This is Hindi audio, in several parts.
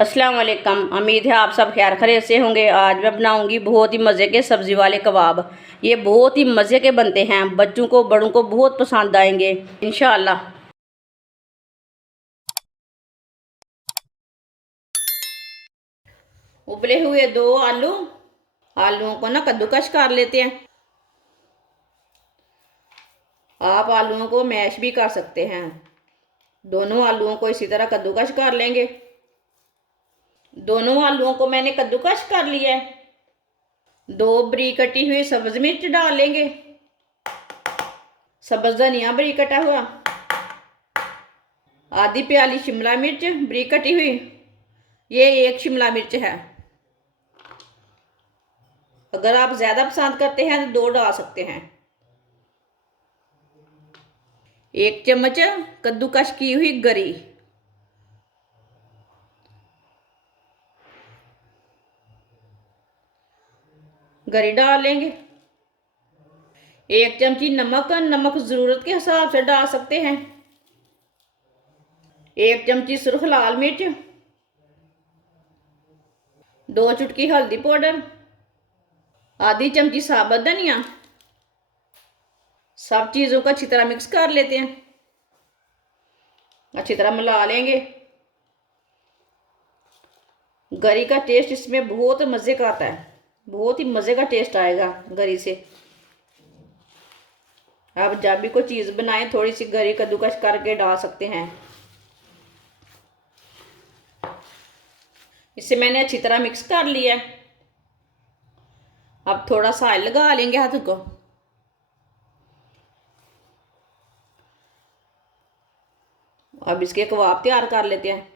अस्सलाम वालेकुम। उम्मीद है आप सब खैर खैरियत से होंगे। आज मैं बनाऊंगी बहुत ही मज़े के सब्ज़ी वाले कबाब। ये बहुत ही मज़े के बनते हैं, बच्चों को बड़ों को बहुत पसंद आएंगे इंशाअल्लाह। उबले हुए 2 आलूओं को ना कद्दूकस कर लेते हैं। आप आलूओं को मैश भी कर सकते हैं। दोनों आलूओं को इसी तरह कद्दूकस कर लेंगे। दोनों आलूओं को मैंने कद्दूकस कर लिया है। 2 बरीक कटी हुई सब्ज मिर्च डाल लेंगे। सब्ज धनिया बरीक कटा हुआ। आधी प्याली शिमला मिर्च बरीक कटी हुई। ये 1 शिमला मिर्च है। अगर आप ज़्यादा पसंद करते हैं तो 2 डाल सकते हैं। 1 चम्मच कद्दूकस की हुई गरी। गरी डाल लेंगे। 1 चमची नमक ज़रूरत के हिसाब से डाल सकते हैं। 1 चमची सुर्ख लाल मिर्च। 2 चुटकी हल्दी पाउडर। आधी चमची साबुत धनिया। सब चीज़ों को अच्छी तरह मिक्स कर लेते हैं। अच्छी तरह मिला लेंगे। गरी का टेस्ट इसमें बहुत मज़े का आता है। बहुत ही मज़े का टेस्ट आएगा गरी से। आप जब भी कोई चीज़ बनाएं थोड़ी सी गरी कद्दूकस करके डाल सकते हैं। इसे मैंने अच्छी तरह मिक्स कर लिया है। अब थोड़ा सा ऑयल लगा लेंगे हाथ को। अब इसके कबाब तैयार कर लेते हैं।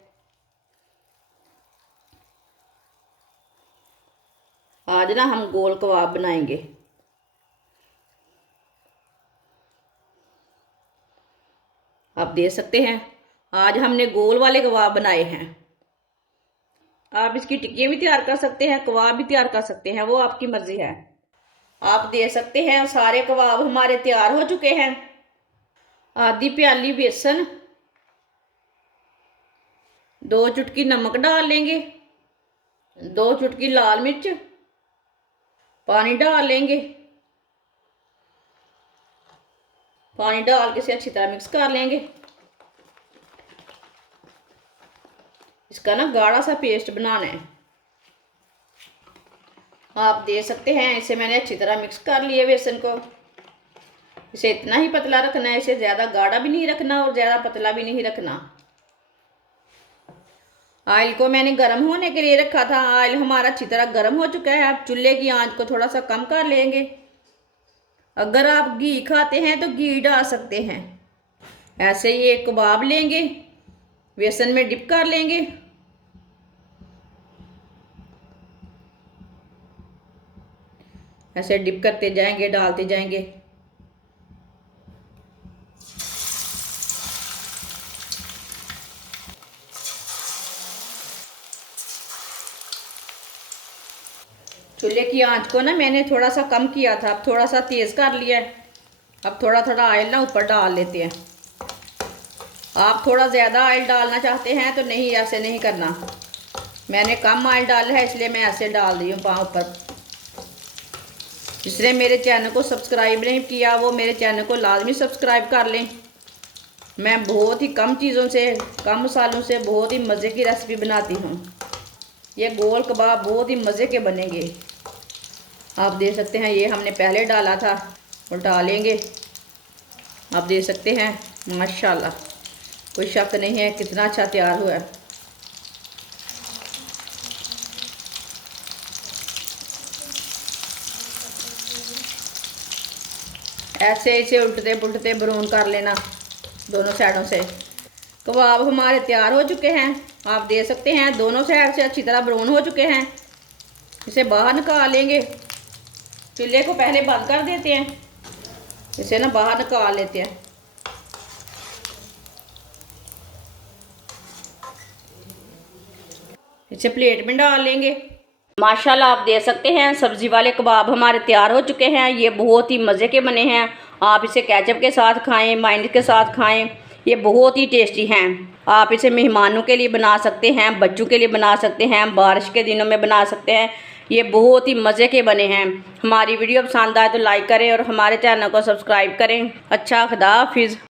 आज ना हम गोल कबाब बनाएंगे। आप देख सकते हैं आज हमने गोल वाले कबाब बनाए हैं। आप इसकी टिक्कियाँ भी तैयार कर सकते हैं, कबाब भी तैयार कर सकते हैं, वो आपकी मर्जी है। आप देख सकते हैं सारे कबाब हमारे तैयार हो चुके हैं। आधी प्याली बेसन, 2 चुटकी नमक डाल लेंगे। 2 चुटकी लाल मिर्च, पानी डाल लेंगे। पानी डाल के इसे अच्छी तरह मिक्स कर लेंगे। इसका ना गाढ़ा सा पेस्ट बनाना है। आप देख सकते हैं इसे मैंने अच्छी तरह मिक्स कर लिया बेसन को। इसे इतना ही पतला रखना है, इसे ज़्यादा गाढ़ा भी नहीं रखना और ज़्यादा पतला भी नहीं रखना। ऑयल को मैंने गर्म होने के लिए रखा था। ऑयल हमारा अच्छी तरह गर्म हो चुका है। अब चूल्हे की आंच को थोड़ा सा कम कर लेंगे। अगर आप घी खाते हैं तो घी डाल सकते हैं। ऐसे ही एक कबाब लेंगे, बेसन में डिप कर लेंगे। ऐसे डिप करते जाएंगे, डालते जाएंगे। चूल्हे की आंच को ना मैंने थोड़ा सा कम किया था, अब थोड़ा सा तेज़ कर लिया है। अब थोड़ा थोड़ा ऑयल ना ऊपर डाल लेते हैं। आप थोड़ा ज़्यादा ऑयल डालना चाहते हैं तो नहीं, ऐसे नहीं करना। मैंने कम ऑयल डाला है इसलिए मैं ऐसे डाल रही हूँ पाँव ऊपर। जिसने मेरे चैनल को सब्सक्राइब नहीं किया वो मेरे चैनल को लाजमी सब्सक्राइब कर लें। मैं बहुत ही कम चीज़ों से, कम मसालों से बहुत ही मज़े की रेसिपी बनाती हूँ। ये गोल कबाब बहुत ही मज़े के बनेंगे। आप देख सकते हैं ये हमने पहले डाला था और डालेंगे। आप देख सकते हैं माशाल्लाह, कोई शक नहीं है कितना अच्छा तैयार हुआ है। ऐसे इसे उल्टते पुल्टते ब्राउन कर लेना दोनों साइडों से। कबाब हमारे तैयार हो चुके हैं। आप देख सकते हैं दोनों साइड से अच्छी तरह ब्राउन हो चुके हैं। इसे बाहर निकाल लेंगे। चूल्हे को पहले बंद कर देते हैं। इसे ना बाहर निकाल लेते हैं। इसे प्लेट में डाल लेंगे। माशाल्लाह आप देख सकते हैं सब्ज़ी वाले कबाब हमारे तैयार हो चुके हैं। ये बहुत ही मज़े के बने हैं। आप इसे केचप के साथ खाएं, मायोनीज के साथ खाएं। ये बहुत ही टेस्टी हैं। आप इसे मेहमानों के लिए बना सकते हैं, बच्चों के लिए बना सकते हैं, बारिश के दिनों में बना सकते हैं। ये बहुत ही मज़े के बने हैं। हमारी वीडियो पसंद आए तो लाइक करें और हमारे चैनल को सब्सक्राइब करें। अच्छा, खुदा हाफिज़।